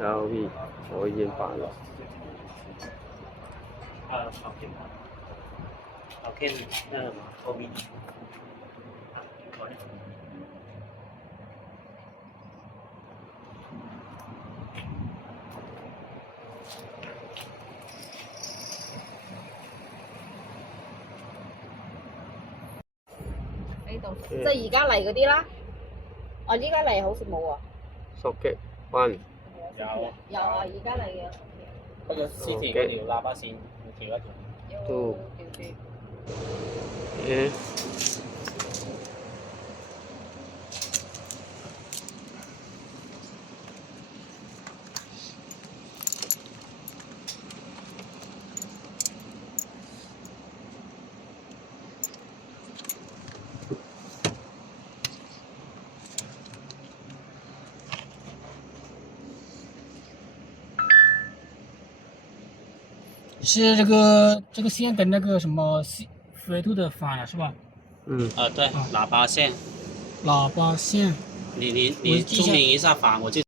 LV 我已經辦啦。好Ken那什么透明。呢度即係而家嚟嗰啲啦。我依家嚟好似冇啊。索擊灣有有啊，而家嚟嘅。嗰個之前嗰條喇叭線調一調。都調轉。是这个线跟那个什么飞度的反了是吧？对，喇叭線。喇叭线。你注明一下反，我就。